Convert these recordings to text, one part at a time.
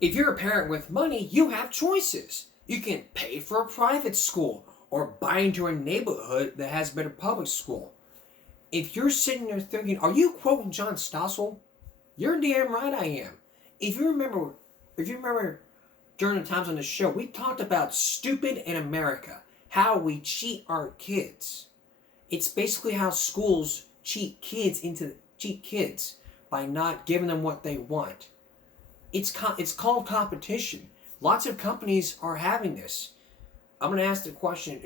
If you're a parent with money, you have choices. You can pay for a private school or buy into a neighborhood that has better public school. If you're sitting there thinking, are you quoting John Stossel? You're damn right I am. If you remember, if you remember during the times on the show, we talked about stupid in America, how we cheat our kids. It's basically how schools cheat kids by not giving them what they want. It's called competition. Lots of companies are having this. I'm gonna ask a question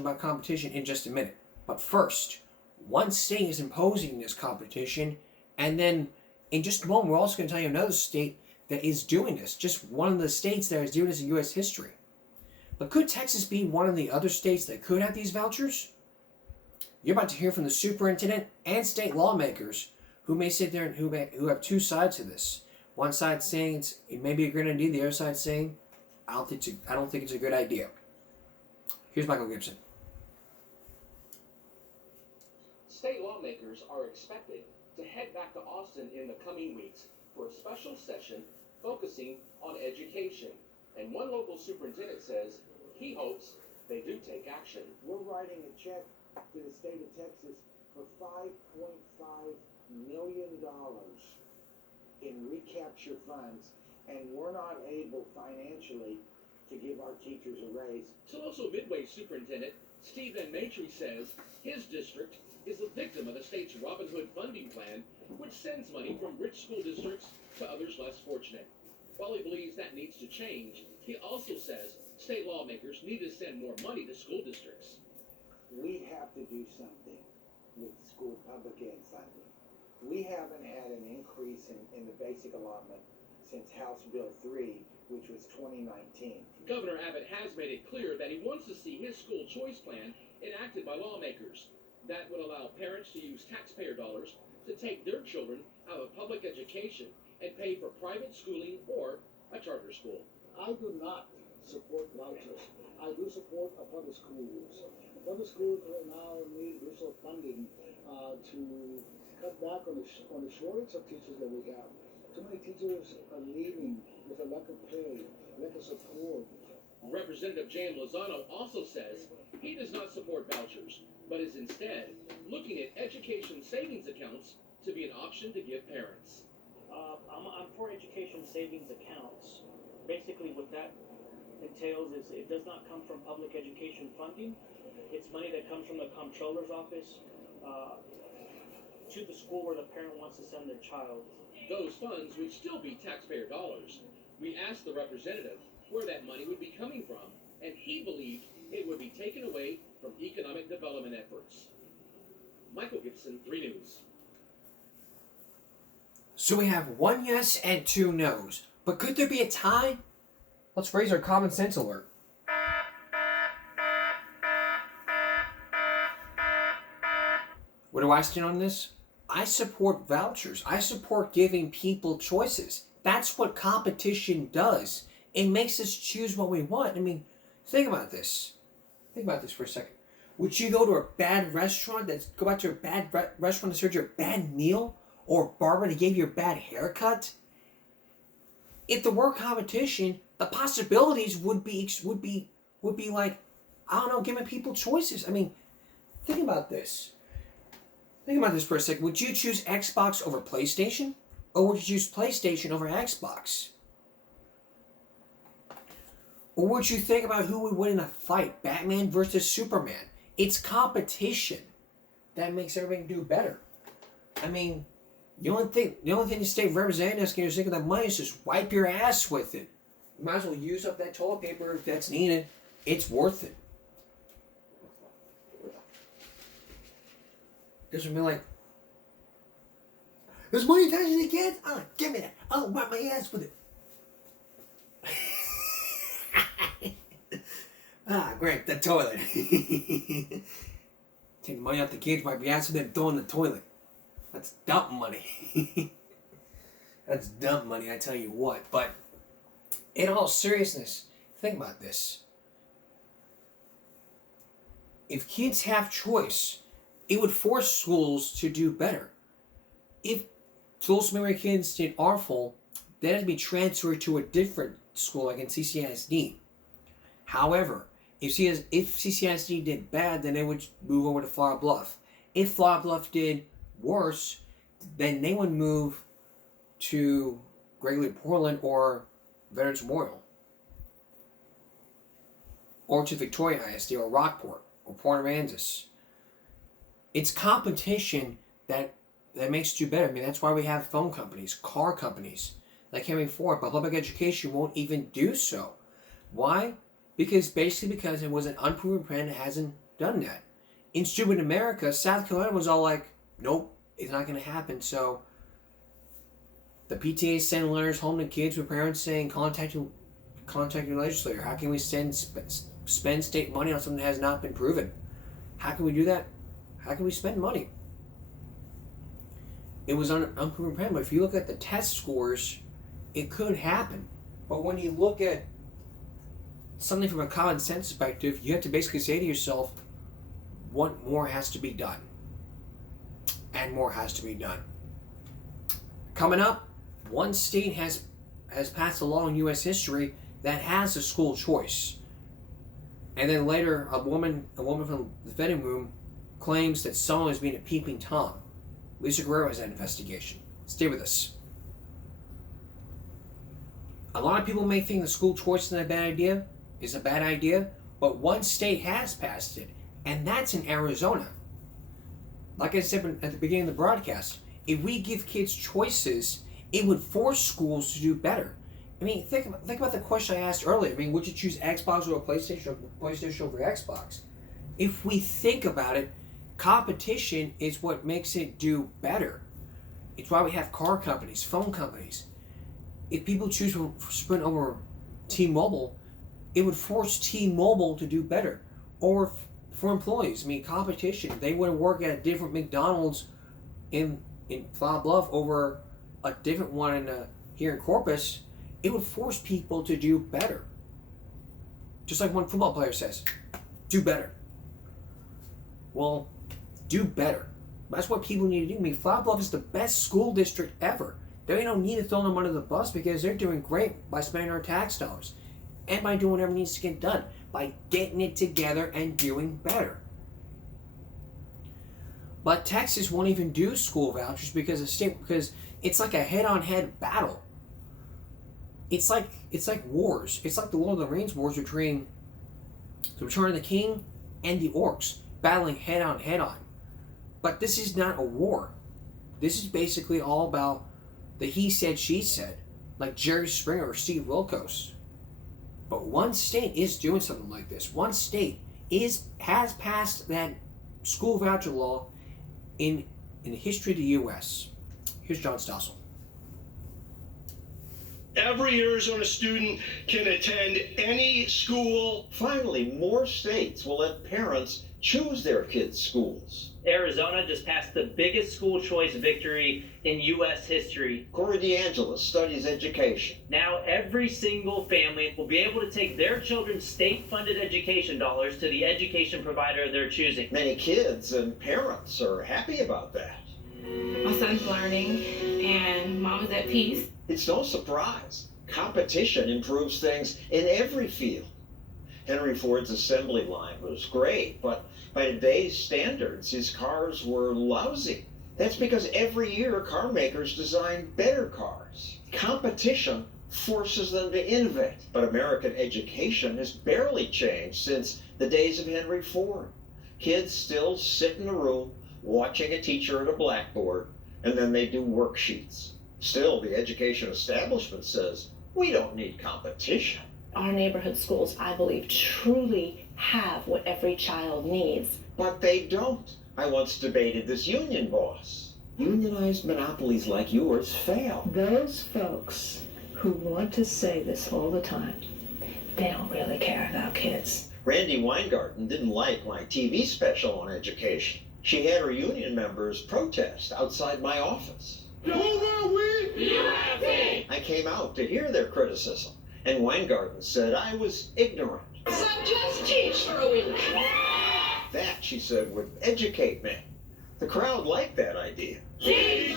about competition in just a minute. But first, one state is imposing this competition, and then in just a moment, we're also going to tell you another state that is doing this. Just one of the states that is doing this in U.S. history. But could Texas be one of the other states that could have these vouchers? You're about to hear from the superintendent and state lawmakers who may sit there and who have two sides to this. One side saying it may be a great idea, the other side saying I don't think it's a good idea. Here's Michael Gibson. State lawmakers are expected to head back to Austin in the coming weeks for a special session focusing on education. And one local superintendent says he hopes they do take action. We're writing a check to the state of Texas for $5.5 million in recapture funds, and we're not able financially to give our teachers a raise. Toledo Midway Superintendent Steve Van Maitre says his district is a victim of the state's Robin Hood funding plan, which sends money from rich school districts to others less fortunate. While he believes that needs to change, he also says state lawmakers need to send more money to school districts. We have to do something with school public ed funding. We haven't had an increase in the basic allotment since House Bill 3, which was 2019. Governor Abbott has made it clear that he wants to see his school choice plan enacted by lawmakers. That would allow parents to use taxpayer dollars to take their children out of public education and pay for private schooling or a charter school. I do not support vouchers. I do support a public schools. Public schools right now need additional funding to cut back on the shortage of teachers that we have. Too many teachers are leaving with a lack of pay, lack of support. Representative Jan Lozano also says he does not support vouchers, but is instead looking at education savings accounts to be an option to give parents. I'm for education savings accounts. Basically what that entails is it does not come from public education funding. It's money that comes from the comptroller's office to the school where the parent wants to send their child. Those funds would still be taxpayer dollars. We asked the representative where that money would be coming from, and he believed it would be taken away from economic development efforts. Michael Gibson, 3 News. So we have 1 yes and 2 no's. But could there be a tie? Let's raise our common sense alert. Where do I stand on this? I support vouchers. I support giving people choices. That's what competition does. It makes us choose what we want. I mean, think about this. Think about this for a second. Would you go to a bad restaurant go out to a bad restaurant that served you a bad meal? Or a barber that gave you a bad haircut? If there were competition, the possibilities would be like, I don't know, giving people choices. I mean, think about this. Think about this for a second. Would you choose Xbox over PlayStation? Or would you choose PlayStation over Xbox? Or would you think about who would win in a fight? Batman versus Superman. It's competition that makes everything do better. I mean, the only thing the state representatives can do is think of that money is just wipe your ass with it. You might as well use up that toilet paper if that's needed. It's worth it. This would be like, there's money attached to the kids? Oh, give me that. I'll wipe my ass with it. Great, the toilet. Take the money out the kids, wipe your ass with it, throw in the toilet. That's dump money. That's dump money, I tell you what. But in all seriousness, think about this. If kids have choice, it would force schools to do better. If Tulsa Mary kids did awful, they have to be transferred to a different school, like in CCISD. However, if CCISD did bad, then they would move over to Flower Bluff. If Flower Bluff did worse, then they would move to Gregory Portland or Veterans Memorial. Or to Victoria ISD or Rockport or Port Aransas. It's competition that makes you better. I mean, that's why we have phone companies, car companies like Henry Ford, but public education won't even do so. Why? Because it was an unproven plan that hasn't done that. In stupid America, South Carolina was all like, nope, it's not going to happen. So the PTA is sending letters home to kids with parents saying, contact your legislator. How can we spend state money on something that has not been proven? How can we do that? How can we spend money? It was an unproven plan, but if you look at the test scores, it could happen. But when you look at something from a common sense perspective, you have to basically say to yourself, what more has to be done? And more has to be done. Coming up, one state has passed a law in U.S. history that has a school choice. And then later, a woman from the vetting room claims that someone is being a peeping Tom. Lisa Guerrero has that investigation. Stay with us. A lot of people may think the school choice is a bad idea, but one state has passed it, and that's in Arizona. Like I said at the beginning of the broadcast, if we give kids choices, it would force schools to do better. I mean, think about the question I asked earlier. I mean, would you choose Xbox or PlayStation over Xbox? If we think about it, competition is what makes it do better. It's why we have car companies, phone companies. If people choose Sprint over T-Mobile, it would force T-Mobile to do better. Or for employees, I mean, competition. If they would work at a different McDonald's in Flower Bluff over a different one here in Corpus, it would force people to do better. Just like one football player says, do better. Well, do better. That's what people need to do. I mean, Flower Bluff is the best school district ever. They don't need to throw them under the bus because they're doing great by spending our tax dollars and by doing whatever needs to get done, by getting it together and doing better. But Texas won't even do school vouchers because it's like a head-on-head battle. It's like wars. It's like the Lord of the Rings wars between the Return of the King and the Orcs battling head-on. But this is not a war. This is basically all about the he said, she said, like Jerry Springer or Steve Wilkos. But one state is doing something like this. One state has passed that school voucher law in the history of the U.S. Here's John Stossel. Every Arizona student can attend any school. Finally, more states will let parents choose their kids' schools. Arizona just passed the biggest school choice victory in U.S. history. Corey DeAngelis studies education. Now every single family will be able to take their children's state-funded education dollars to the education provider of their choosing. Many kids and parents are happy about that. My son's learning, and mom is at peace. It's no surprise. Competition improves things in every field. Henry Ford's assembly line was great, but by today's standards, his cars were lousy. That's because every year car makers design better cars. Competition forces them to innovate. But American education has barely changed since the days of Henry Ford. Kids still sit in a room watching a teacher at a blackboard, and then they do worksheets. Still, the education establishment says, we don't need competition. Our neighborhood schools, I believe, truly have what every child needs. But they don't. I once debated this union boss. Unionized monopolies like yours fail. Those folks who want to say this all the time, they don't really care about kids. Randy Weingarten didn't like my TV special on education. She had her union members protest outside my office. Who are we? UFP! I came out to hear their criticism, and Weingarten said I was ignorant. So just teach for a week. That, she said, would educate me. The crowd liked that idea. Teach.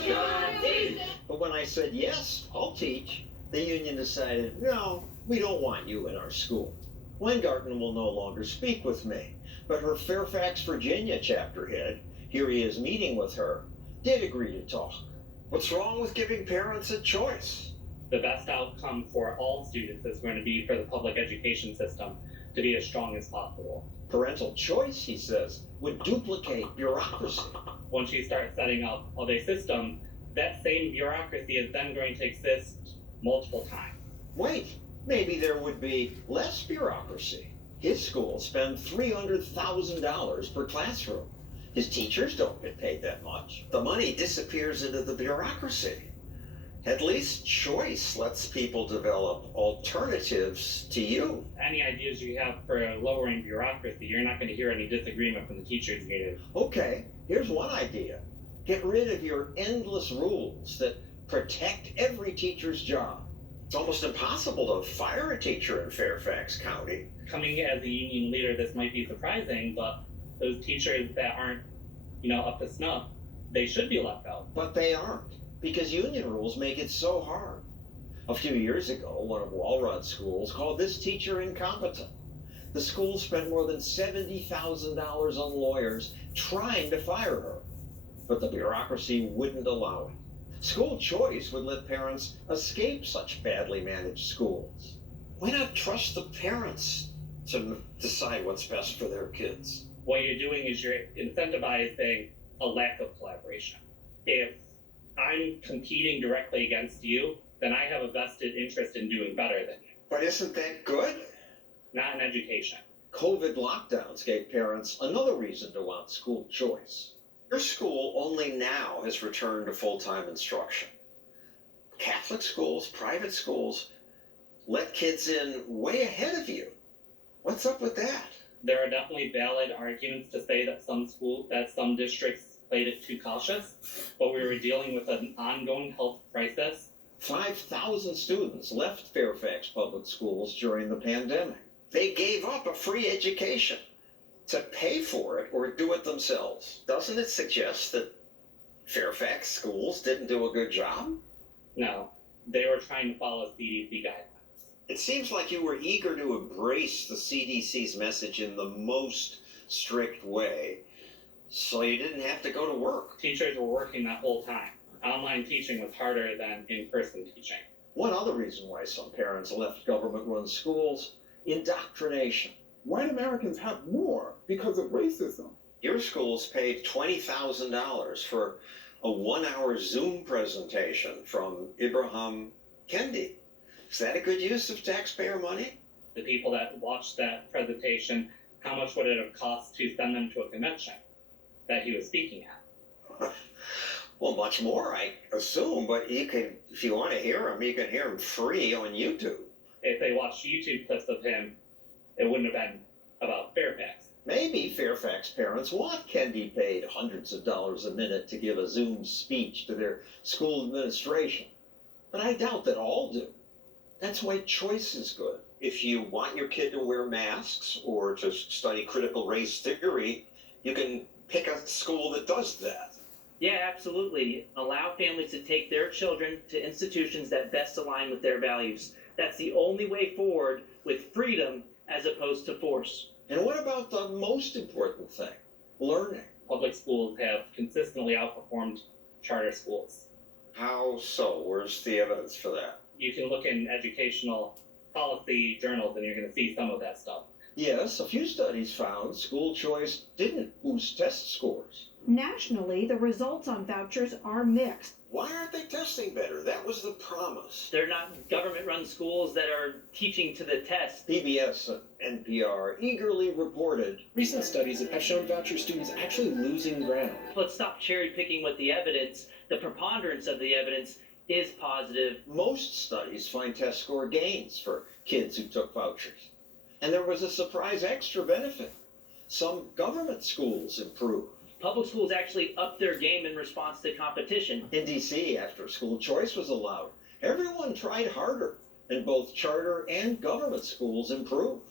But when I said, yes, I'll teach, The union decided, no, we don't want you in our school. Weingarten will no longer speak with me, but her Fairfax, Virginia chapter head, here he is meeting with her, did agree to talk. What's wrong with giving parents a choice? The best outcome for all students is going to be for the public education system to be as strong as possible. Parental choice, he says, would duplicate bureaucracy. Once you start setting up a system, that same bureaucracy is then going to exist multiple times. Wait, maybe there would be less bureaucracy. His school spends $300,000 per classroom. His teachers don't get paid that much. The money disappears into the bureaucracy. At least choice lets people develop alternatives to you. Any ideas you have for lowering bureaucracy, you're not going to hear any disagreement from the teachers union. Okay, here's one idea. Get rid of your endless rules that protect every teacher's job. It's almost impossible to fire a teacher in Fairfax County. Coming as a union leader, this might be surprising, but those teachers that aren't, up to snuff, they should be left out. But they aren't, because union rules make it so hard. A few years ago, one of Walrod's schools called this teacher incompetent. The school spent more than $70,000 on lawyers trying to fire her, but the bureaucracy wouldn't allow it. School choice would let parents escape such badly managed schools. Why not trust the parents to decide what's best for their kids? What you're doing is you're incentivizing a lack of collaboration. If I'm competing directly against you, then I have a vested interest in doing better than you. But isn't that good? Not in education. COVID lockdowns gave parents another reason to want school choice. Your school only now has returned to full-time instruction. Catholic schools, private schools, let kids in way ahead of you. What's up with that? There are definitely valid arguments to say that some districts played it too cautious, but we were dealing with an ongoing health crisis. 5,000 students left Fairfax public schools during the pandemic. They gave up a free education to pay for it or do it themselves. Doesn't it suggest that Fairfax schools didn't do a good job? No, they were trying to follow CDC guidelines. It seems like you were eager to embrace the CDC's message in the most strict way, so you didn't have to go to work. Teachers were working that whole time. Online teaching was harder than in-person teaching. One other reason why some parents left government-run schools: indoctrination. White Americans have more because of racism. Your schools paid $20,000 for a 1-hour Zoom presentation from Ibrahim Kendi. Is that a good use of taxpayer money? The people that watched that presentation, how much would it have cost to send them to a convention that he was speaking at? Well, much more, I assume, but you can, if you want to hear him, you can hear him free on YouTube. If they watched YouTube clips of him, it wouldn't have been about Fairfax. Maybe Fairfax parents want Kendi paid hundreds of dollars a minute to give a Zoom speech to their school administration, but I doubt that all do. That's why choice is good. If you want your kid to wear masks or to study critical race theory, you can pick a school that does that. Yeah, absolutely. Allow families to take their children to institutions that best align with their values. That's the only way forward, with freedom as opposed to force. And what about the most important thing? Learning. Public schools have consistently outperformed charter schools. How so? Where's the evidence for that? You can look in educational policy journals and you're going to see some of that stuff. Yes, a few studies found school choice didn't boost test scores. Nationally, the results on vouchers are mixed. Why aren't they testing better? That was the promise. They're not government-run schools that are teaching to the test. PBS and NPR eagerly reported. Recent studies have shown voucher students actually losing ground. Let's stop cherry-picking with the evidence. The preponderance of the evidence is positive. Most studies find test score gains for kids who took vouchers. And there was a surprise extra benefit. Some government schools improved. Public schools actually upped their game in response to competition. In D.C., after school choice was allowed, everyone tried harder, and both charter and government schools improved.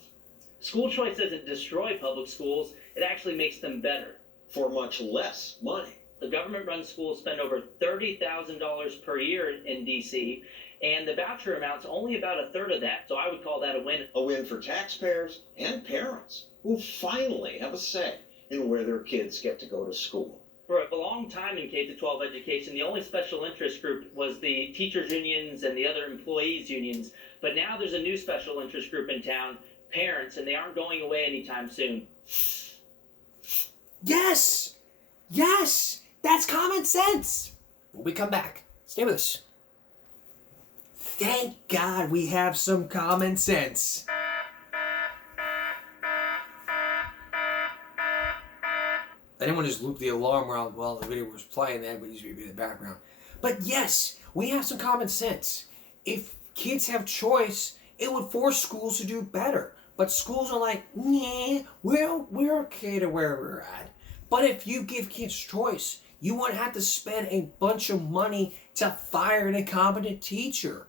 School choice doesn't destroy public schools, it actually makes them better. For much less money. The government-run schools spend over $30,000 per year in D.C., And the voucher amount's only about a third of that, so I would call that a win. A win for taxpayers and parents who finally have a say in where their kids get to go to school. For a long time in K-12 education, the only special interest group was the teachers' unions and the other employees' unions. But now there's a new special interest group in town, parents, and they aren't going away anytime soon. Yes! Yes! That's common sense! When we come back, stay with us. Thank God we have some common sense. I didn't want to just loop the alarm while the video was playing. That would usually be in the background. But yes, we have some common sense. If kids have choice, it would force schools to do better. But schools are like, nah, we're okay to where we're at. But if you give kids choice, you won't have to spend a bunch of money to fire an incompetent teacher.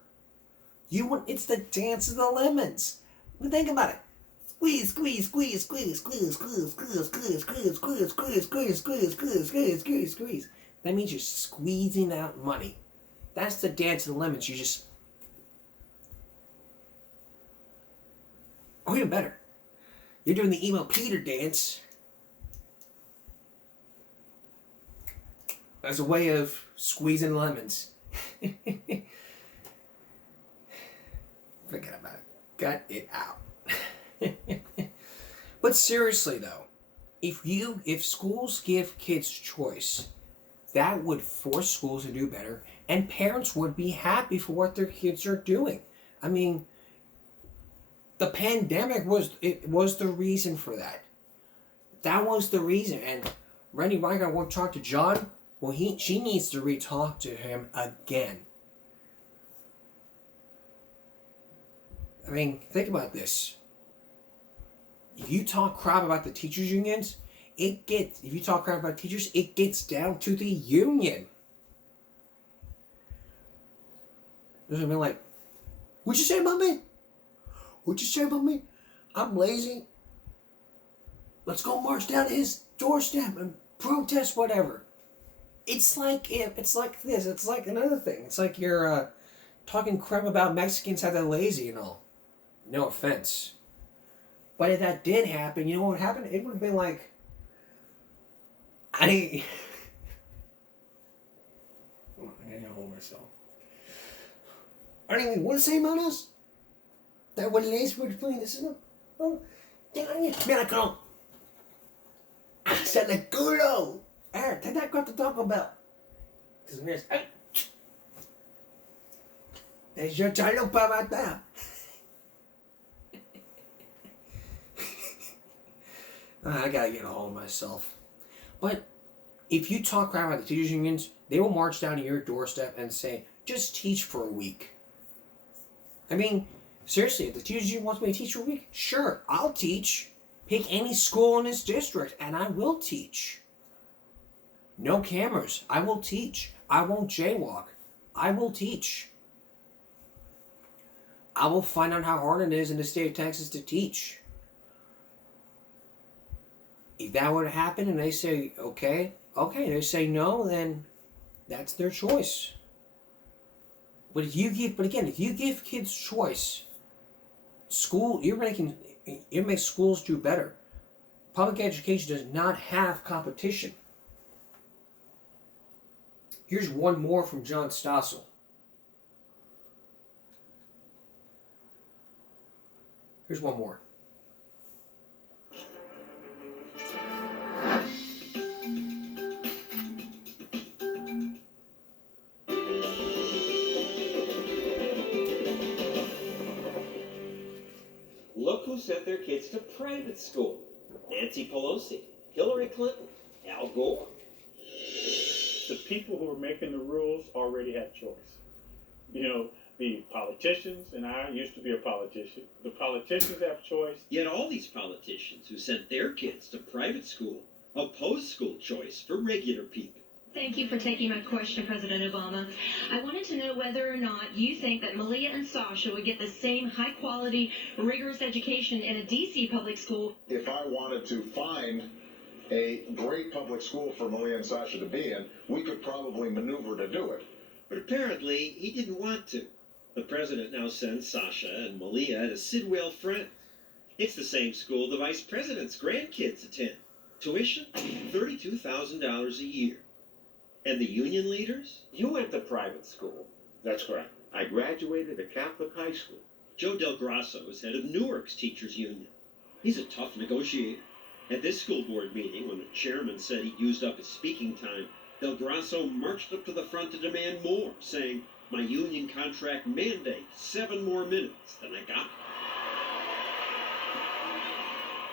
It's the dance of the lemons. Think about it. Squeeze, squeeze, squeeze, squeeze, squeeze, squeeze, squeeze, squeeze, squeeze, squeeze, squeeze, squeeze, squeeze, squeeze, squeeze, squeeze, squeeze. That means you're squeezing out money. That's the dance of the lemons. You just... Or even better, you're doing the emo Peter dance as a way of squeezing lemons. Forget about it. Got it out. But seriously though, if schools give kids choice, that would force schools to do better, and parents would be happy for what their kids are doing. I mean, the pandemic was the reason for that. That was the reason. And Randy Weingart won't talk to John. Well, she needs to re-talk to him again. I mean, think about this. If you talk crap about the teachers' unions, if you talk crap about teachers, it gets down to the union. There's gonna be like, what'd you say about me? What'd you say about me? I'm lazy. Let's go march down to his doorstep and protest whatever. It's like this. It's like another thing. It's like you're talking crap about Mexicans how they're lazy and all. No offense. But if that did happen, you know what would happen? It would have been like, I gotta hold myself. I don't even want to say about us. That what lazy we're doing. This is no. Mira, cabrón. Hasta el culo. Take that crap to Taco Bell. Because there's, there's your chalupa about that. I gotta get a hold of myself. But if you talk crap about the teachers' unions, they will march down to your doorstep and say, just teach for a week. I mean, seriously, if the teachers' union wants me to teach for a week, sure, I'll teach. Pick any school in this district, and I will teach. No cameras, I will teach. I won't jaywalk. I will teach. I will find out how hard it is in the state of Texas to teach. If that were to happen and they say, okay, they say no, then that's their choice. But if you give kids choice, you make schools do better. Public education does not have competition. Here's one more from John Stossel. Here's one more. Look who sent their kids to private school. Nancy Pelosi, Hillary Clinton, Al Gore. The people who are making the rules already have choice. You know, the politicians, and I used to be a politician, the politicians have choice. Yet all these politicians who sent their kids to private school oppose school choice for regular people. Thank you for taking my question, President Obama. I wanted to know whether or not you think that Malia and Sasha would get the same high-quality, rigorous education in a D.C. public school. If I wanted to find a great public school for Malia and Sasha to be in, we could probably maneuver to do it. But apparently, he didn't want to. The president now sends Sasha and Malia to Sidwell Friends. It's the same school the vice president's grandkids attend. Tuition, $32,000 a year. And the union leaders? You went to private school. That's correct. I graduated at Catholic high school. Joe Del Grasso is head of Newark's teachers union. He's a tough negotiator. At this school board meeting, when the chairman said he'd used up his speaking time, Del Grasso marched up to the front to demand more, saying, "My union contract mandates 7 more minutes than I got."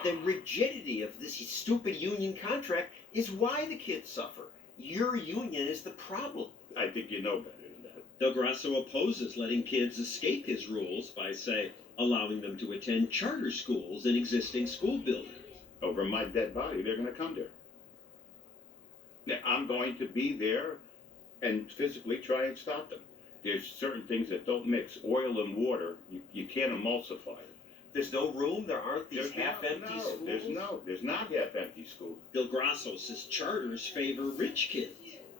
The rigidity of this stupid union contract is why the kids suffer. Your union is the problem. I think you know better than that. Del Grasso opposes letting kids escape his rules by, say, allowing them to attend charter schools in existing school buildings. Over my dead body, they're going to come there. Now, I'm going to be there and physically try and stop them. There's certain things that don't mix. Oil and water, you can't emulsify it. There's no room? There aren't these half-empty schools? There's not half-empty schools. Del Grasso says charters favor rich kids.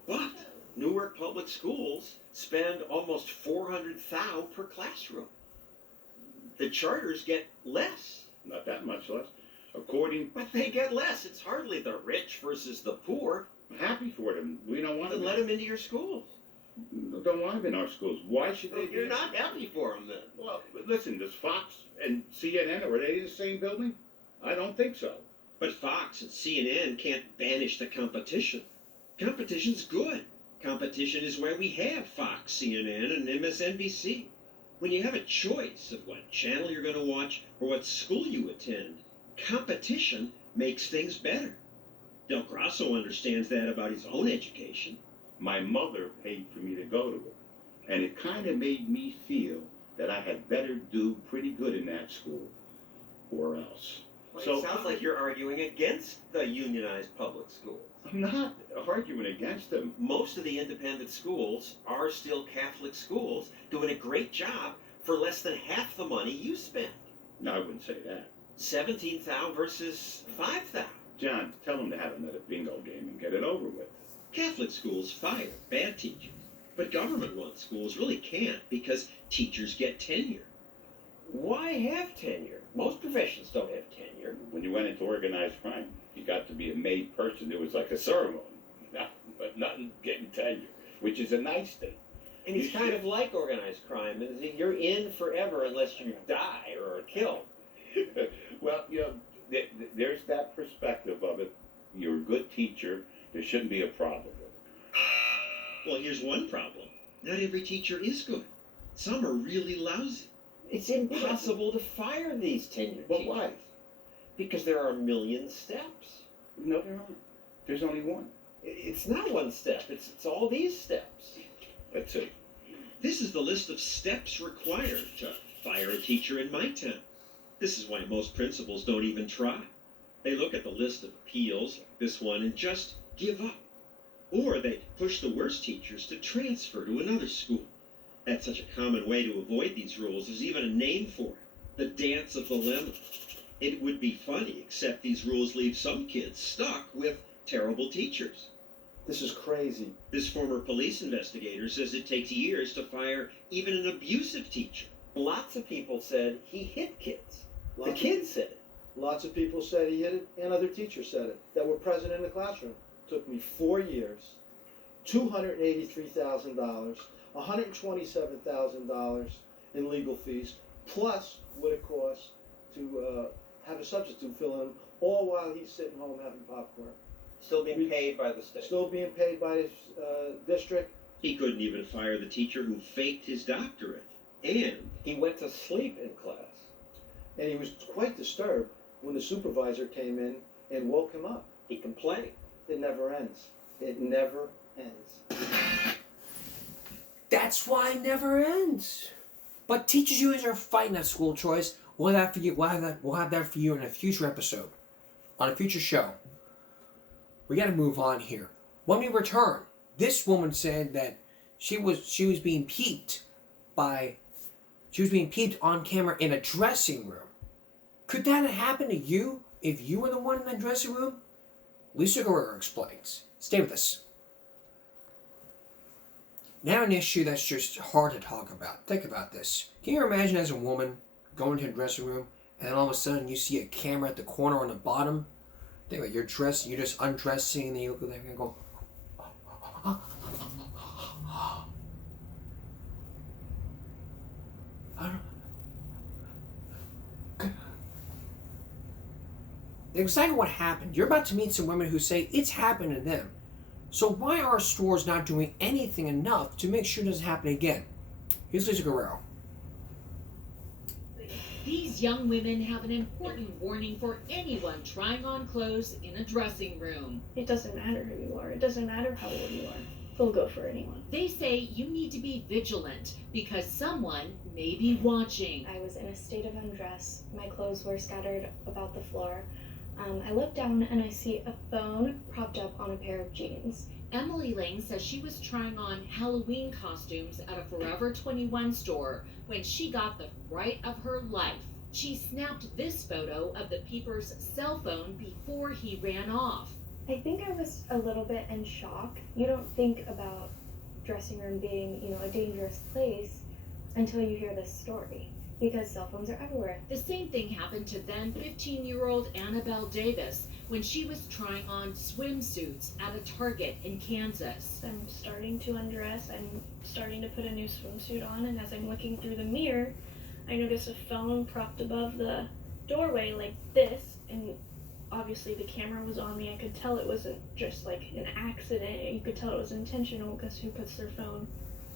But Newark Public Schools spend almost $400,000 per classroom. The charters get less. Not that much less. But they get less. It's hardly the rich versus the poor. I'm happy for them. We don't want Then them. let them into your schools. Don't want them in our schools. Why should they? You're not happy for them then. Well, listen, does Fox and CNN, are they in the same building? I don't think so. But Fox and CNN can't banish the competition. Competition's good. Competition is why we have Fox, CNN, and MSNBC. When you have a choice of what channel you're going to watch or what school you attend, competition makes things better. Del Grasso understands that about his own education. My mother paid for me to go to it, and it kind of made me feel that I had better do pretty good in that school, or else. Well, it sounds like you're arguing against the unionized public schools. I'm not arguing against them. Most of the independent schools are still Catholic schools doing a great job for less than half the money you spend. No, I wouldn't say that. 17,000 versus 5,000. John, tell them to have another bingo game and get it over with. Catholic schools fire bad teachers, but government-run schools really can't because teachers get tenure. Why have tenure? Most professions don't have tenure. When you went into organized crime, you got to be a made person. It was like a ceremony, but nothing getting tenure, which is a nice thing. And it's kind of like organized crime. You're in forever unless you die or are killed. Well, you know, there's that perspective of it. You're a good teacher. There shouldn't be a problem with it. Well, here's one problem. Not every teacher is good. Some are really lousy. It's impossible to fire these tenured teachers. Why? Because there are a million steps. No, there aren't. There's only one. It's not one step. It's all these steps. Let's see. This is the list of steps required to fire a teacher in my town. This is why most principals don't even try. They look at the list of appeals, like this one, and just give up. Or they push the worst teachers to transfer to another school. That's such a common way to avoid these rules. There's even a name for it. The dance of the lemon. It would be funny, except these rules leave some kids stuck with terrible teachers. This is crazy. This former police investigator says it takes years to fire even an abusive teacher. Lots of people said he hit kids. The kids said it. Lots of people said he hit it, and other teachers said it, that were present in the classroom. Took me 4 years, $283,000, $127,000 in legal fees, plus what it costs to have a substitute fill in, all while he's sitting home having popcorn. Still being paid by the state. Still being paid by his district. He couldn't even fire the teacher who faked his doctorate. And he went to sleep in class. And he was quite disturbed when the supervisor came in and woke him up. He complained. It never ends. It never ends. That's why it never ends. But teachers unions are fighting that school choice. We'll have that for you. We'll have that for you in a future episode, on a future show. We got to move on here. When we return, this woman said that she was being peeped on camera in a dressing room. Could that have happened to you if you were the one in that dressing room? Lisa Guerrero explains. Stay with us. Now an issue that's just hard to talk about. Think about this. Can you imagine as a woman going to a dressing room and then all of a sudden you see a camera at the corner on the bottom? Think about you're dressing, you're just undressing, and then you look at them and go, exactly what happened. You're about to meet some women who say it's happened to them. So why are stores not doing anything enough to make sure it doesn't happen again? Here's Lisa Guerrero. These young women have an important warning for anyone trying on clothes in a dressing room. It doesn't matter who you are. It doesn't matter how old you are. They'll go for anyone. They say you need to be vigilant because someone may be watching. I was in a state of undress. My clothes were scattered about the floor. I look down and I see a phone propped up on a pair of jeans. Emily Lang says she was trying on Halloween costumes at a Forever 21 store when she got the fright of her life. She snapped this photo of the peeper's cell phone before he ran off. I think I was a little bit in shock. You don't think about dressing room being, a dangerous place until you hear this story, because cell phones are everywhere. The same thing happened to then 15-year-old Annabelle Davis when she was trying on swimsuits at a Target in Kansas. I'm starting to undress. I'm starting to put a new swimsuit on, and as I'm looking through the mirror, I notice a phone propped above the doorway like this, and obviously the camera was on me. I could tell it wasn't just like an accident. You could tell it was intentional, because who puts their phone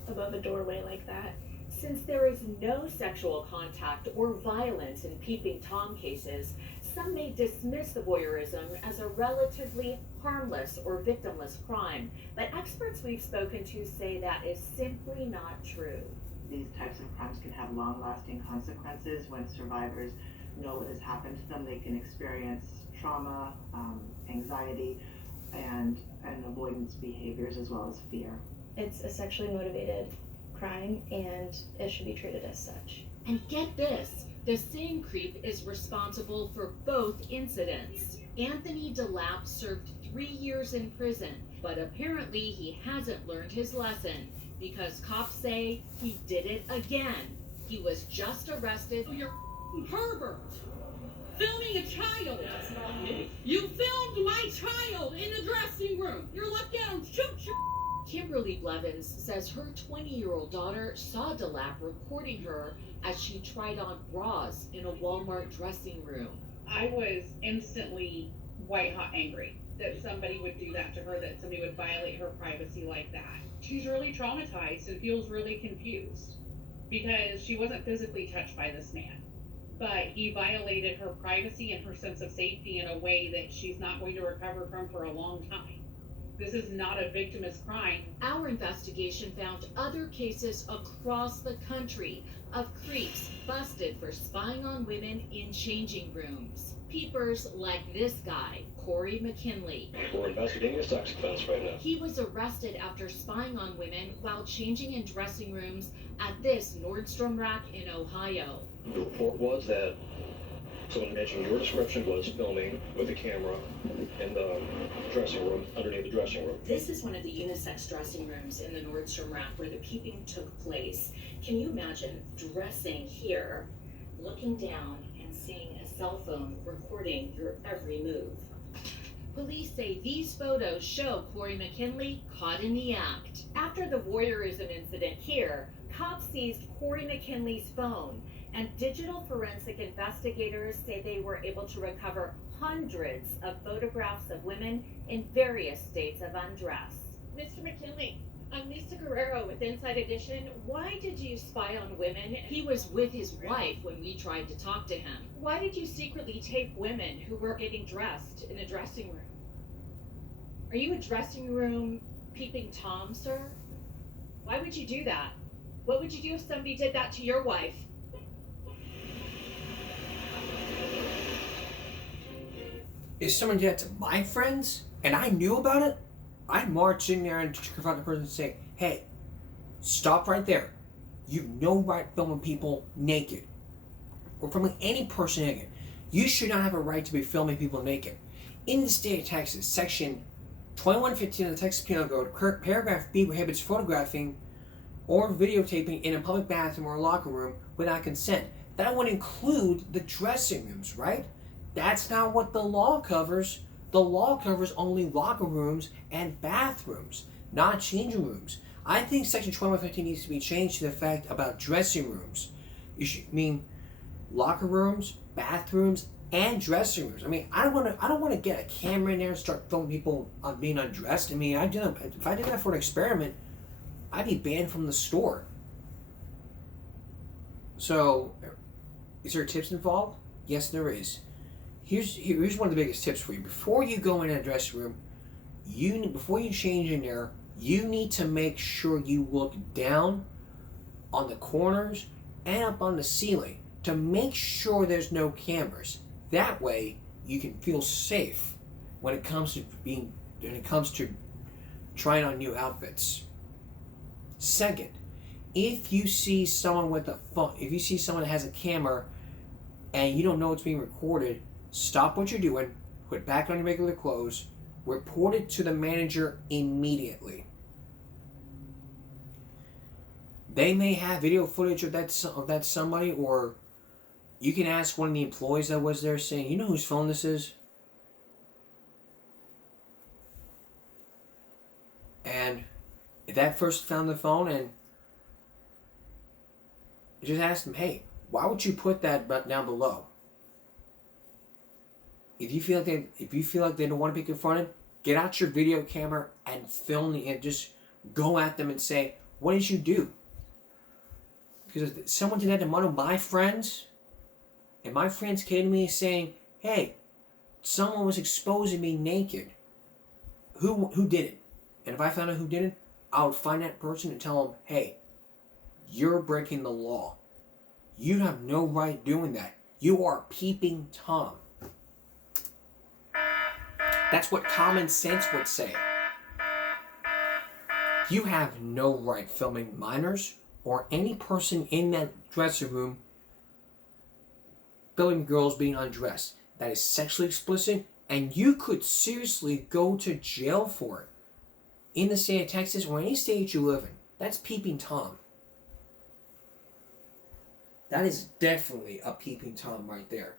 above a doorway like that? Since there is no sexual contact or violence in peeping Tom cases, some may dismiss the voyeurism as a relatively harmless or victimless crime, but experts we've spoken to say that is simply not true. These types of crimes can have long-lasting consequences. When survivors know what has happened to them, they can experience trauma, anxiety, and avoidance behaviors, as well as fear. It's a sexually motivated crime, and it should be treated as such. And get this, the same creep is responsible for both incidents. Anthony DeLapp served 3 years in prison, but apparently he hasn't learned his lesson, because cops say he did it again. He was just arrested. You're pervert! Filming a child! You filmed my child in the dressing room! You're left down, shoot your... Kimberly Blevins says her 20-year-old daughter saw DeLapp recording her as she tried on bras in a Walmart dressing room. I was instantly white-hot angry that somebody would do that to her, that somebody would violate her privacy like that. She's really traumatized and feels really confused because she wasn't physically touched by this man, but he violated her privacy and her sense of safety in a way that she's not going to recover from for a long time. This is not a victimless crime. Our investigation found other cases across the country of creeps busted for spying on women in changing rooms. Peepers like this guy, Corey McKinley. We're investigating a sex offense right now. He was arrested after spying on women while changing in dressing rooms at this Nordstrom Rack in Ohio. The report was that someone mentioned your description was filming with a camera in the dressing room, underneath the dressing room. This is one of the unisex dressing rooms in the Nordstrom Rack where the peeping took place. Can you imagine dressing here, looking down, and seeing a cell phone recording your every move? Police say these photos show Corey McKinley caught in the act. After the voyeurism incident here, cops seized Corey McKinley's phone, and digital forensic investigators say they were able to recover hundreds of photographs of women in various states of undress. Mr. McKinley, I'm Lisa Guerrero with Inside Edition. Why did you spy on women? He was with his wife when we tried to talk to him. Why did you secretly tape women who were getting dressed in a dressing room? Are you a dressing room peeping Tom, sir? Why would you do that? What would you do if somebody did that to your wife? If someone did that to my friends and I knew about it, I'd march in there and confront the person and say, hey, stop right there. You know right filming people naked. Or filming any person naked. You should not have a right to be filming people naked. In the state of Texas, section 2115 of the Texas Penal Code, paragraph B prohibits photographing or videotaping in a public bathroom or locker room without consent. That would include the dressing rooms, right? That's not what the law covers. The law covers only locker rooms and bathrooms, not changing rooms. I think Section 2115 needs to be changed to the fact about dressing rooms. You should mean locker rooms, bathrooms, and dressing rooms. I mean, I don't want to get a camera in there and start filming people being undressed. I mean, if I did that for an experiment, I'd be banned from the store. So, is there tips involved? Yes, there is. Here's one of the biggest tips for you. Before you go in a dressing room, before you change in there, you need to make sure you look down on the corners and up on the ceiling to make sure there's no cameras. That way, you can feel safe when it comes to trying on new outfits. Second, if you see someone with a phone, if you see someone that has a camera and you don't know it's being recorded, stop what you're doing, put it back on your regular clothes, report it to the manager immediately. They may have video footage of that somebody, or you can ask one of the employees that was there saying, you know whose phone this is? And if that person found the phone, and just ask them, hey, why would you put that down below? If you feel like they don't want to be confronted, get out your video camera and film and just go at them and say, what did you do? Because if someone did that to one of my friends, and my friends came to me saying, hey, someone was exposing me naked. Who did it? And if I found out who did it, I would find that person and tell them, hey, you're breaking the law. You have no right doing that. You are peeping Tom. That's what common sense would say. You have no right filming minors or any person in that dressing room filming girls being undressed. That is sexually explicit, and you could seriously go to jail for it in the state of Texas or any state you live in. That's peeping Tom. That is definitely a peeping Tom right there.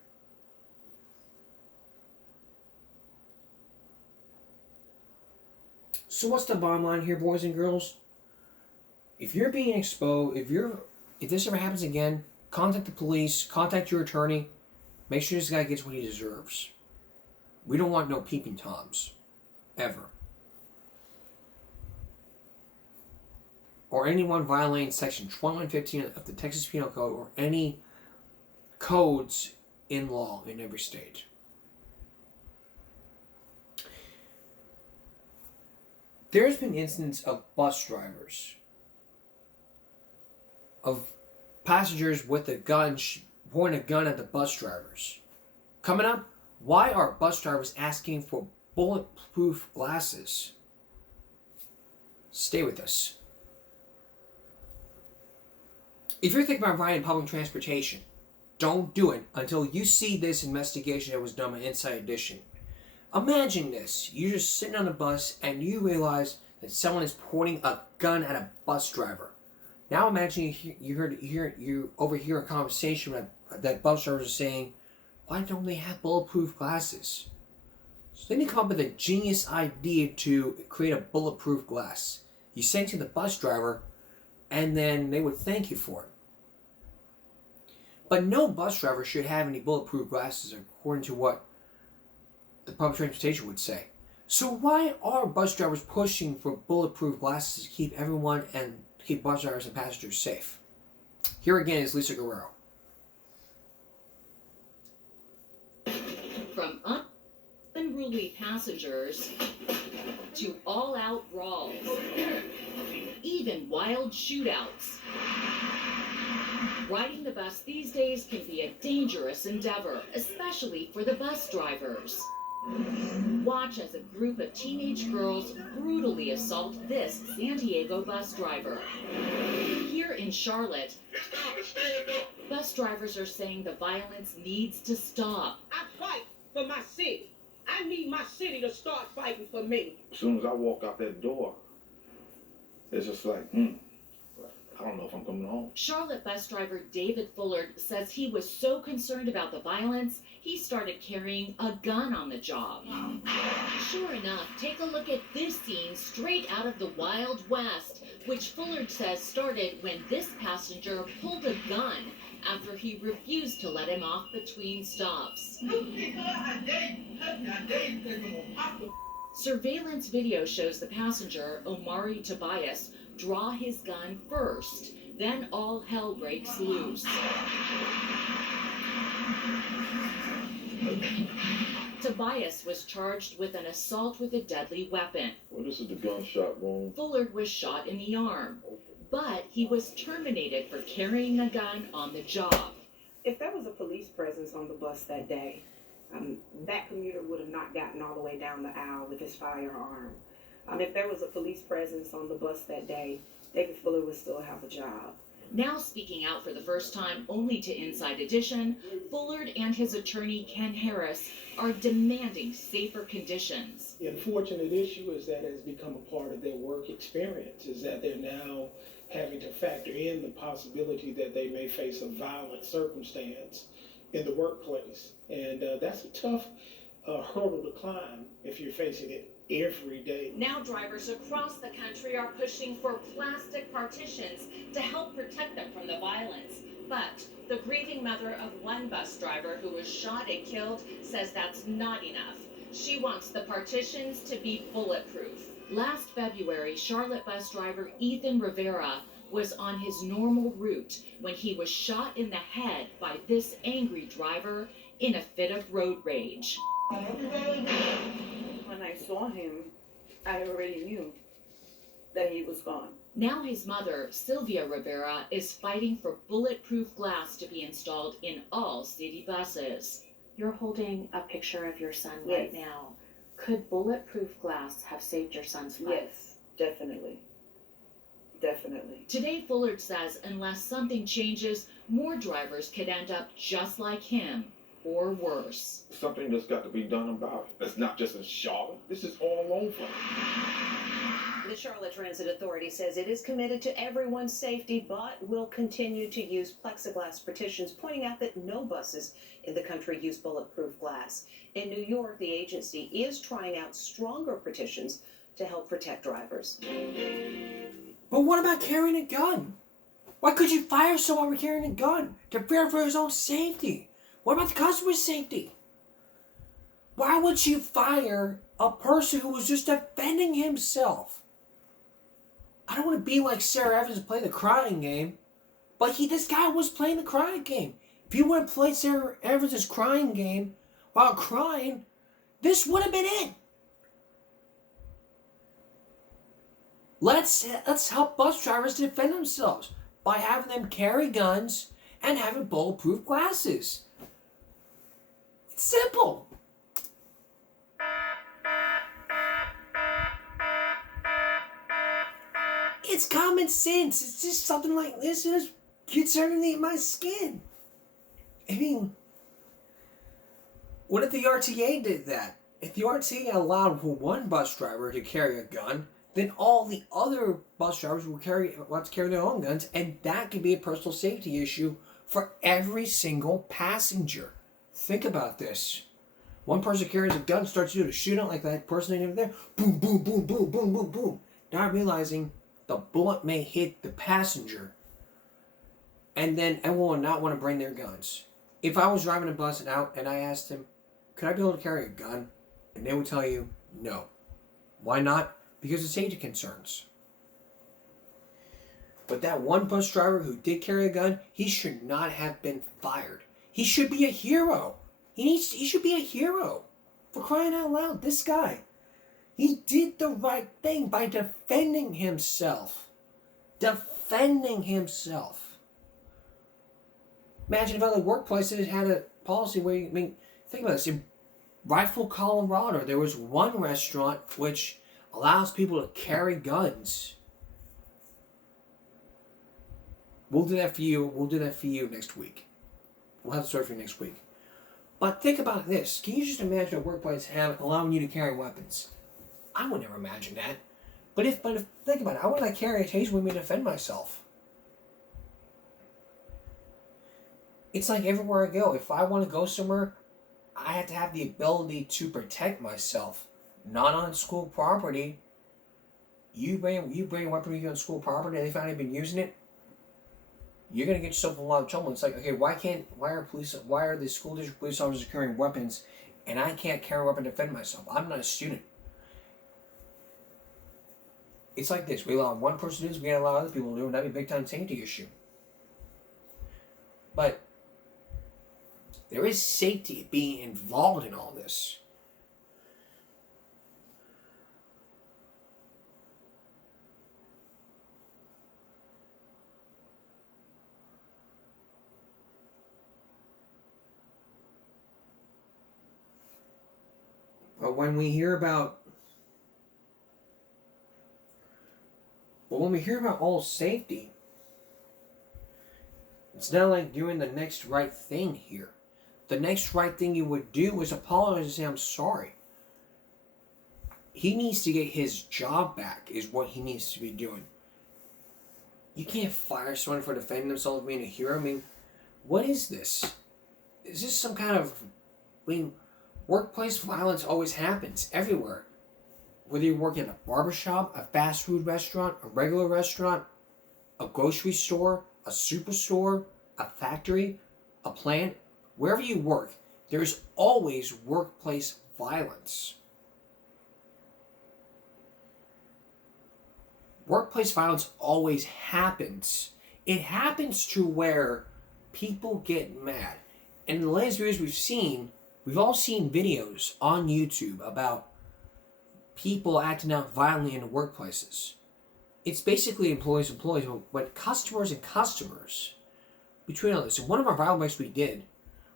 So what's the bottom line here, boys and girls? If you're being exposed, if this ever happens again, contact the police, contact your attorney, make sure this guy gets what he deserves. We don't want no peeping Toms. Ever. Or anyone violating Section 2115 of the Texas Penal Code or any codes in law in every state. There's been instances of bus drivers, of passengers with a gun, pointing a gun at the bus drivers. Coming up, why are bus drivers asking for bulletproof glasses? Stay with us. If you're thinking about riding public transportation, don't do it until you see this investigation that was done by Inside Edition. Imagine this. You're just sitting on a bus and you realize that someone is pointing a gun at a bus driver. Now imagine you overhear a conversation that bus drivers are saying, why don't they have bulletproof glasses? So then you come up with a genius idea to create a bulletproof glass. You send it to the bus driver and then they would thank you for it. But no bus driver should have any bulletproof glasses according to what the public transportation would say. So why are bus drivers pushing for bulletproof glasses to keep everyone and to keep bus drivers and passengers safe? Here again is Lisa Guerrero. From unruly passengers to all-out brawls, even wild shootouts. Riding the bus these days can be a dangerous endeavor, especially for the bus drivers. Watch as a group of teenage girls brutally assault this San Diego bus driver. Here in Charlotte, bus drivers are saying the violence needs to stop. I fight for my city. I need my city to start fighting for me. As soon as I walk out that door, it's just like, I don't know if I'm coming home. Charlotte bus driver David Fullard says he was so concerned about the violence, he started carrying a gun on the job. Sure enough, take a look at this scene straight out of the Wild West, which Fullard says started when this passenger pulled a gun after he refused to let him off between stops. Surveillance video shows the passenger, Omari Tobias, draw his gun first. Then all hell breaks loose. Tobias was charged with an assault with a deadly weapon. Well, this is the gunshot wound. Fullard was shot in the arm, but he was terminated for carrying a gun on the job. If there was a police presence on the bus that day, that commuter would have not gotten all the way down the aisle with his firearm. If there was a police presence on the bus that day, David Fullard would still have a job. Now speaking out for the first time only to Inside Edition, Fullard and his attorney Ken Harris are demanding safer conditions. The unfortunate issue is that it has become a part of their work experience, is that they're now having to factor in the possibility that they may face a violent circumstance in the workplace. And that's a tough hurdle to climb if you're facing it every day. Now drivers across the country are pushing for plastic partitions to help protect them from the violence. But the grieving mother of one bus driver who was shot and killed says that's not enough. She wants the partitions to be bulletproof. Last February, Charlotte bus driver Ethan Rivera was on his normal route when he was shot in the head by this angry driver in a fit of road rage. When I saw him, I already knew that he was gone. Now his mother, Sylvia Rivera, is fighting for bulletproof glass to be installed in all city buses. You're holding a picture of your son right now. Could bulletproof glass have saved your son's life? Yes, definitely. Definitely. Today, Fullard says unless something changes, more drivers could end up just like him or worse. Something that's got to be done about it. That's not just in Charlotte. This is all over. The Charlotte Transit Authority says it is committed to everyone's safety, but will continue to use plexiglass partitions, pointing out that no buses in the country use bulletproof glass. In New York, the agency is trying out stronger partitions to help protect drivers. But what about carrying a gun? Why could you fire someone for carrying a gun? To fear for his own safety. What about the customer's safety? Why would you fire a person who was just defending himself? I don't want to be like Sarah Evans and play the crying game, but this guy was playing the crying game. If you would have played Sarah Evans' crying game while crying, this would have been it. Let's help bus drivers defend themselves by having them carry guns and having bulletproof glasses. It's simple. It's common sense. It's just something like this that gets underneath my skin. I mean, what if the RTA did that? If the RTA allowed one bus driver to carry a gun, then all the other bus drivers will want to carry their own guns, and that could be a personal safety issue for every single passenger. Think about this. One person carries a gun, starts to do a shootout like that person ain't even there. Boom, boom, boom, boom, boom, boom, boom. Not realizing the bullet may hit the passenger, and then everyone will not want to bring their guns. If I was driving a bus and I asked them, could I be able to carry a gun? And they would tell you, no. Why not? Because of safety concerns. But that one bus driver who did carry a gun, he should not have been fired. He should be a hero. He should be a hero. For crying out loud, this guy. He did the right thing by defending himself. Defending himself. Imagine if other workplaces had a policy where, think about this. In Rifle, Colorado, there was one restaurant which allows people to carry guns. We'll do that for you. We'll do that for you next week. We'll have the story for you next week. But think about this. Can you just imagine a workplace allowing you to carry weapons? I would never imagine that. But if think about it. I would not carry a taser with me to defend myself. It's like everywhere I go. If I want to go somewhere, I have to have the ability to protect myself. Not on school property. You bring a weapon with you on school property and they find you've been using it, you're gonna get yourself in a lot of trouble. It's like, okay, why are the school district police officers carrying weapons and I can't carry a weapon to defend myself? I'm not a student. It's like this. We allow one person to do this, we gotta allow other people to do it, and that'd be a big time safety issue. But there is safety being involved in all this. But when we hear about all safety, it's not like doing the next right thing here. The next right thing you would do is apologize and say, I'm sorry. He needs to get his job back, is what he needs to be doing. You can't fire someone for defending themselves being a hero. I mean, what is this? Is this some kind of... workplace violence always happens everywhere. Whether you work at a barbershop, a fast food restaurant, a regular restaurant, a grocery store, a superstore, a factory, a plant, wherever you work, there's always workplace violence. Workplace violence always happens. It happens to where people get mad. And in the latest videos we've all seen videos on YouTube about people acting out violently in workplaces. It's basically employees, but customers and customers. Between all this, and one of our viral breaks we did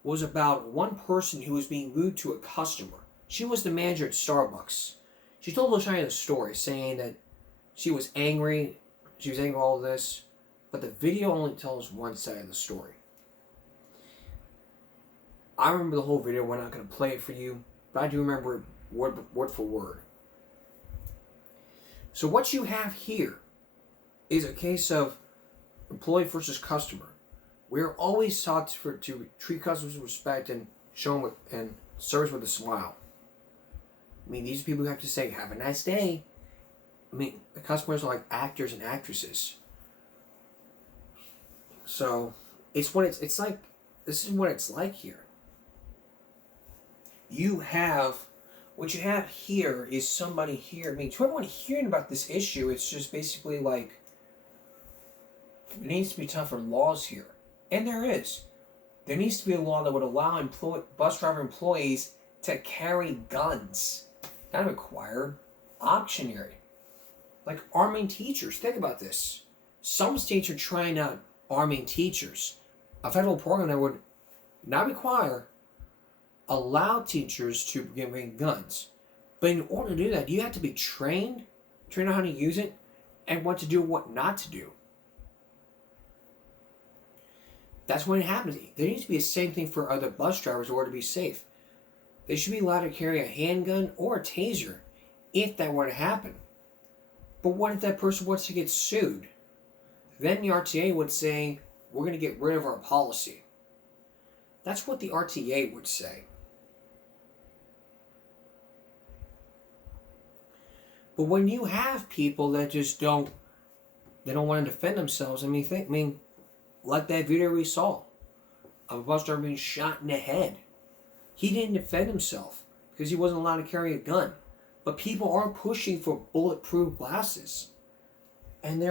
was about one person who was being rude to a customer. She was the manager at Starbucks. She told Lashana the story, saying that she was angry with all of this, but the video only tells one side of the story. I remember the whole video. We're not going to play it for you, but I do remember it word for word. So what you have here is a case of employee versus customer. We're always taught to treat customers with respect and show them and service with a smile. I mean, these are people who have to say, have a nice day. I mean, the customers are like actors and actresses. So, it's like, this is what it's like here. What you have here is somebody here. I mean, to everyone hearing about this issue, it's just basically like, there needs to be tougher laws here. And there is. There needs to be a law that would allow bus driver employees to carry guns. Not required. Optionary. Like arming teachers. Think about this. Some states are trying out arming teachers. A federal program that would not require, allow teachers to bring guns. But in order to do that, you have to be trained on how to use it, and what to do and what not to do. That's when it happens. There needs to be the same thing for other bus drivers in order to be safe. They should be allowed to carry a handgun or a taser if that were to happen. But what if that person wants to get sued? Then the RTA would say, we're going to get rid of our policy. That's what the RTA would say. But when you have people that just don't want to defend themselves, like that video we saw of a bus driver being shot in the head. He didn't defend himself because he wasn't allowed to carry a gun. But people are pushing for bulletproof glasses. And if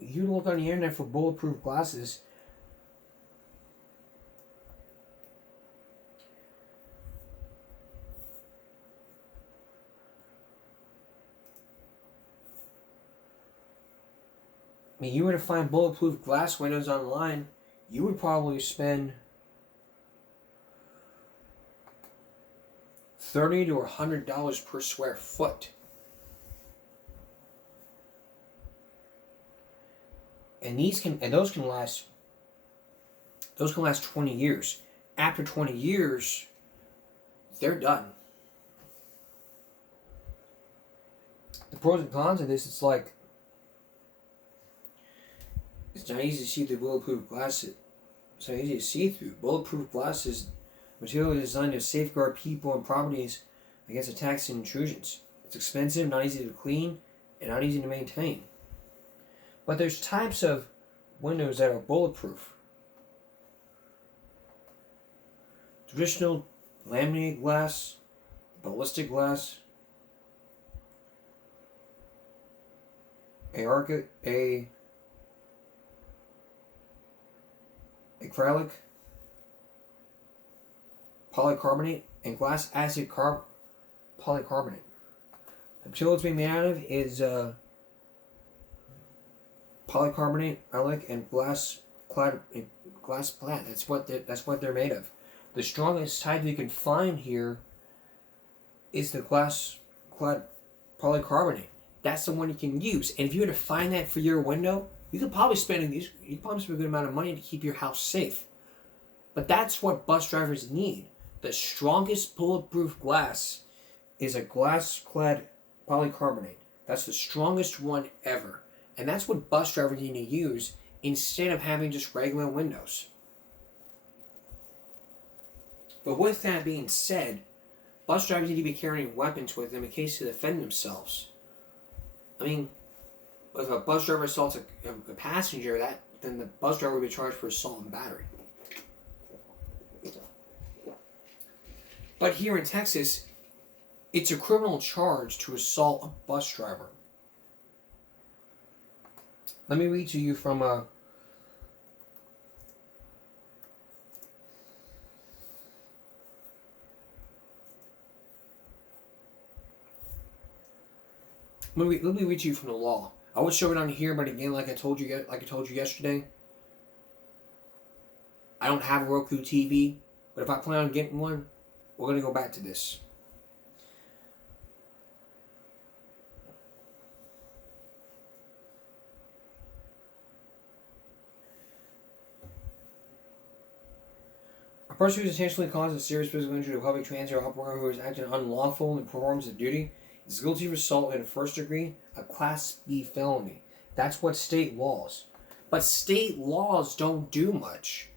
you look on the internet for bulletproof glasses, you were to find bulletproof glass windows online, you would probably spend $30 to $100 per square foot. And those can last 20 years. After 20 years, they're done. The pros and cons of this, it's like, it's not easy to see the bulletproof glass so easy to see through. Bulletproof glass is material designed to safeguard people and properties against attacks and intrusions. It's expensive, not easy to clean, and not easy to maintain. But there's types of windows that are bulletproof. Traditional laminated glass, ballistic glass, acrylic, polycarbonate, and glass acid polycarbonate. The material it's being made out of is polycarbonate, acrylic, and glass clad. That's what they're made of. The strongest type you can find here is the glass clad polycarbonate. That's the one you can use. And if you were to find that for your window, you could probably spend a good amount of money to keep your house safe. But that's what bus drivers need. The strongest bulletproof glass is a glass-clad polycarbonate. That's the strongest one ever. And that's what bus drivers need to use instead of having just regular windows. But with that being said, bus drivers need to be carrying weapons with them in case to defend themselves. I mean, if a bus driver assaults a passenger, then the bus driver will be charged for assault and battery. But here in Texas, it's a criminal charge to assault a bus driver. Let me read to you from Let me read to you from the law. I would show it on here, but again, like I told you yesterday, I don't have a Roku TV. But if I plan on getting one, we're gonna go back to this. A person who intentionally causes serious physical injury to public transit or public worker who is acting unlawful in performance of duty is guilty of assault in a first degree, a Class B felony. That's what state laws. But state laws don't do much.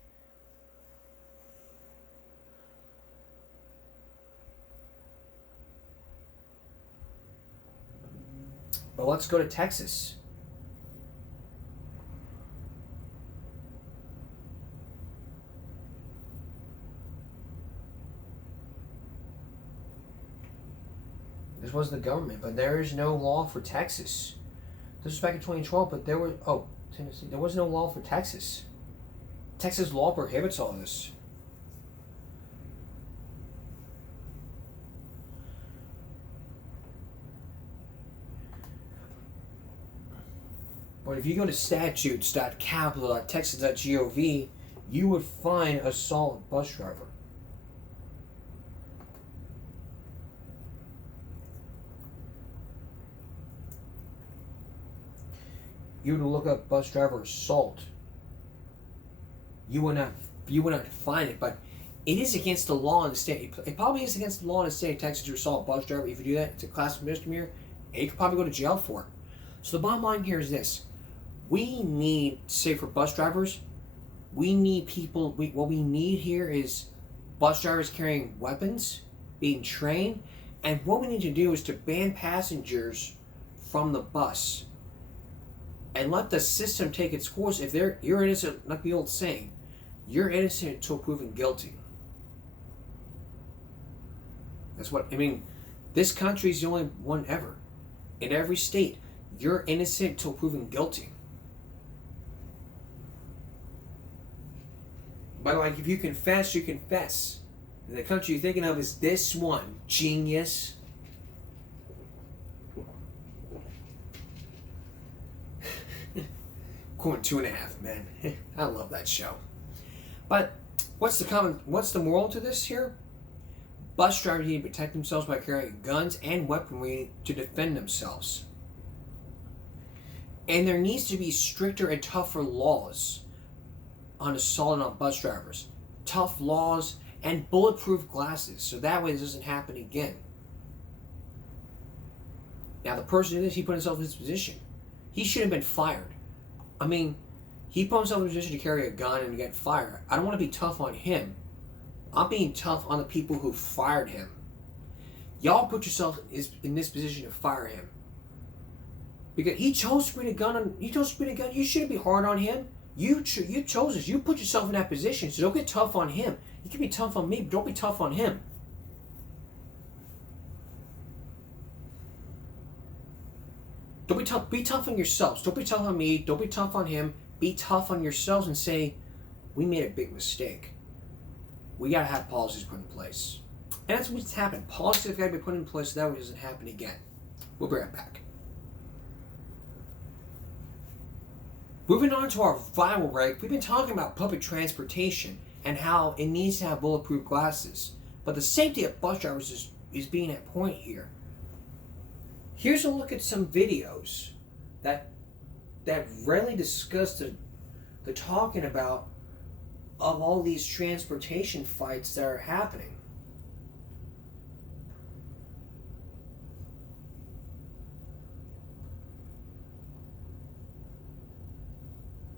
But let's go to Texas. This was the government, but there is no law for Texas. This was back in 2012, but Tennessee. There was no law for Texas. Texas law prohibits all this. But if you go to statutes.capitol.texas.gov, you would find assault bus driver. You were to look up bus driver assault, you would not find it, but it is against the law in the state. It probably is against the law in the state of Texas to assault a bus driver. If you do that, it's a class misdemeanor, and you could probably go to jail for it. So the bottom line here is this: we need safer bus drivers. We need people. What we need here is bus drivers carrying weapons, being trained, and what we need to do is to ban passengers from the bus. And let the system take its course. If you're innocent, like the old saying, you're innocent until proven guilty. That's what I mean. This country is the only one ever. In every state, you're innocent until proven guilty. But like, if you confess, you confess. And the country you're thinking of is this one, genius. Going 2.5, man. I love that show. But what's the moral to this here? Bus drivers need to protect themselves by carrying guns and weaponry to defend themselves. And there needs to be stricter and tougher laws on assault on bus drivers. Tough laws and bulletproof glasses, so that way this doesn't happen again. Now the person who did this, he put himself in this position. He should have been fired. I mean, He put himself in a position to carry a gun and get fired. I don't want to be tough on him. I'm being tough on the people who fired him. Y'all put yourself in this position to fire him. Because he chose to bring a gun. You shouldn't be hard on him. You chose this. You put yourself in that position. So don't get tough on him. You can be tough on me, but don't be tough on him. Don't be tough. Be tough on yourselves. Don't be tough on me. Don't be tough on him. Be tough on yourselves and say, we made a big mistake. We gotta have policies put in place. And that's what's happened. Policies have got to be put in place so that way it doesn't happen again. We'll be right back. Moving on to our viral break, we've been talking about public transportation and how it needs to have bulletproof glasses. But the safety of bus drivers is being at point here. Here's a look at some videos that really discuss the talking about of all these transportation fights that are happening.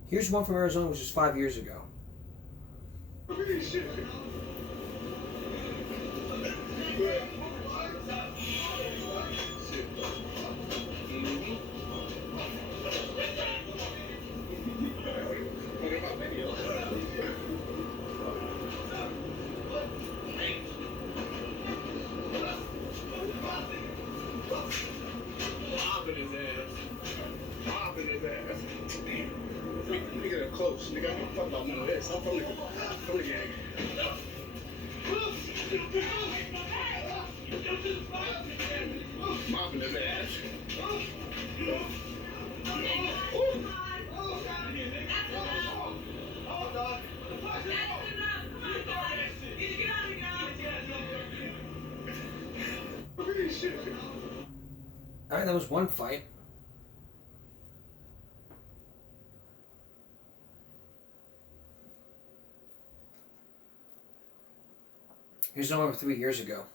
Here's one from Arizona, which was 5 years ago. Let me get up close. Nigga, I don't fuck about none of this. I'm from the gang. Mopping his ass. Alright, that was one fight. Here's another 3 years ago.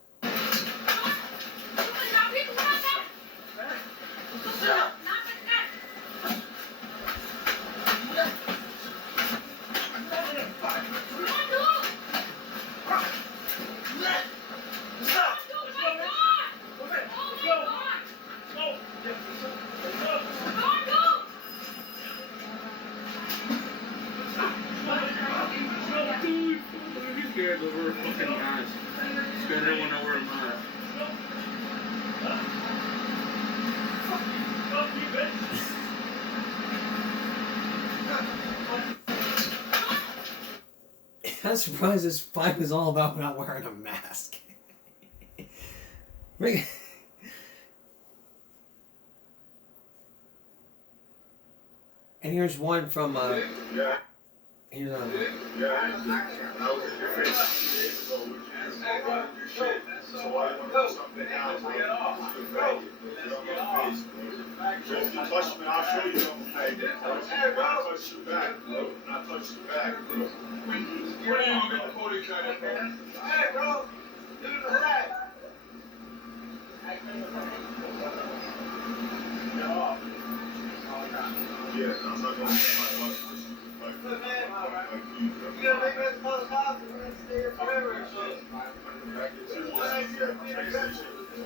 Scared to wear fucking masks. Scared everyone to wear a mask. I'm surprised this fight was all about not wearing a mask. And here's one from here's If you touch me, I'll show you. Hey, touch you back, bro. Not touch you back, bro. What are you gonna call each other, bro? Hey, bro. Give it a flag. Yeah, I'm not gonna fight much. You're gonna make us call the cops and we're gonna stay here forever. Why don't you fight me there?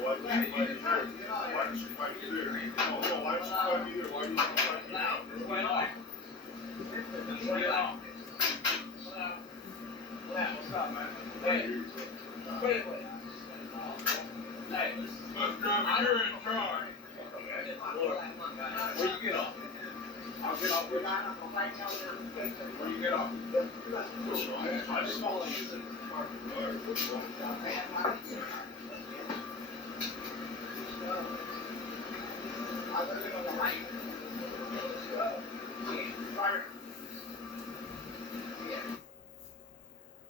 Why don't you fight me there? Why do you fight me now? Why not? What's up, man? Hey. Wait. Hey. Bus driver, you're in charge. Where you get off? I'll get off with you. Where you get off? I just follow you.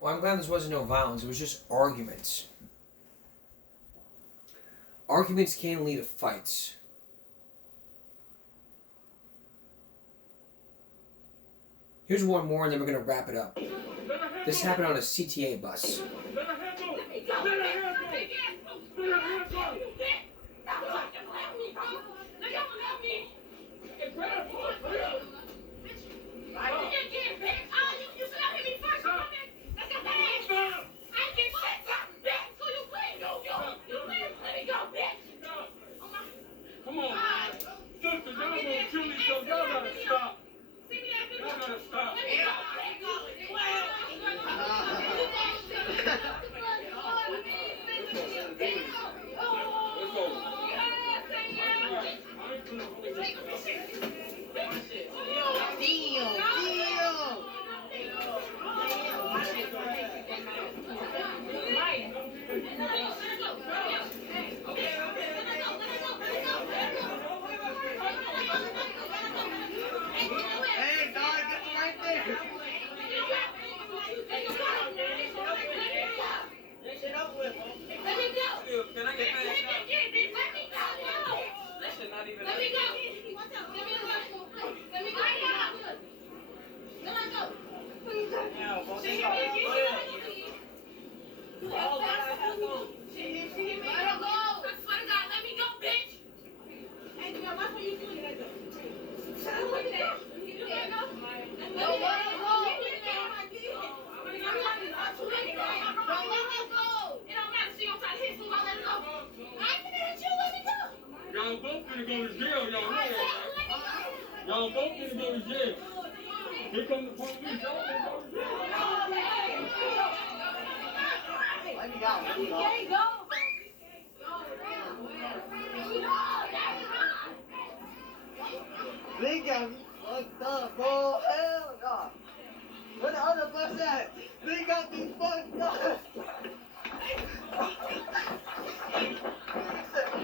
Well, I'm glad this wasn't no violence. It was just arguments. Arguments can lead to fights. Here's one more, and then we're going to wrap it up. This happened on a CTA bus. Hey, dog, get right there. Let me go. Can I get back? Let me go. That should not even. Let me go. Let me go. Let me go. Let me go. Please. Now, both of y'all. Oh, she hit me. Let her go. I swear to God, let me go, bitch. Hey, girl, watch what you doing. Let her go. Let me go. Let her go. Let her go. Y'all both gonna go to jail, y'all know that. Y'all both gonna go to jail. Here come the police, y'all gonna go to jail. Let me out. Let me go. They got me fucked up, bro. Hell no. Where the other bus at? They got me fucked up.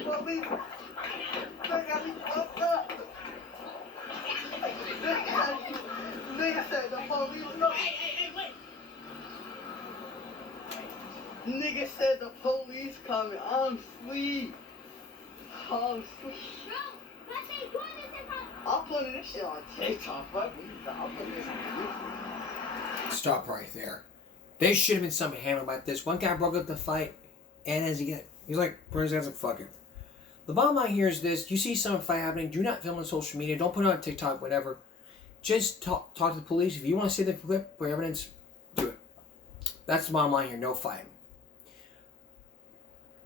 Police. They got me fucked up. Nigga said the police. No. Hey, wait. Nigga said the police coming. I'm asleep. I'm asleep. I'm putting this shit on TikTok. Fuck me. I'm putting this on YouTube. Stop right there. There should have been something handled about this. One guy broke up the fight, and as he's like, Burns has a fucking. The bottom line here is this: you see some fight happening, do not film on social media. Don't put it on TikTok, whatever. Just talk to the police. If you want to see the clip or evidence, do it. That's the bottom line here. No fighting.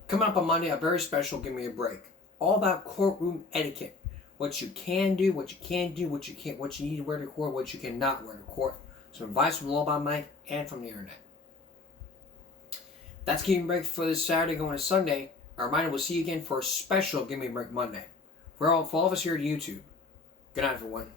Coming up on Monday, a very special Give Me a Break. All about courtroom etiquette. What you can do, what you can't do, what you need to wear to court, what you cannot wear to court. Some advice from Law by Mike and from the internet. That's Give Me a Break for this Saturday going to Sunday. A reminder, we'll see you again for a special Give Me a Break Monday. For all of us here at YouTube, good night, everyone.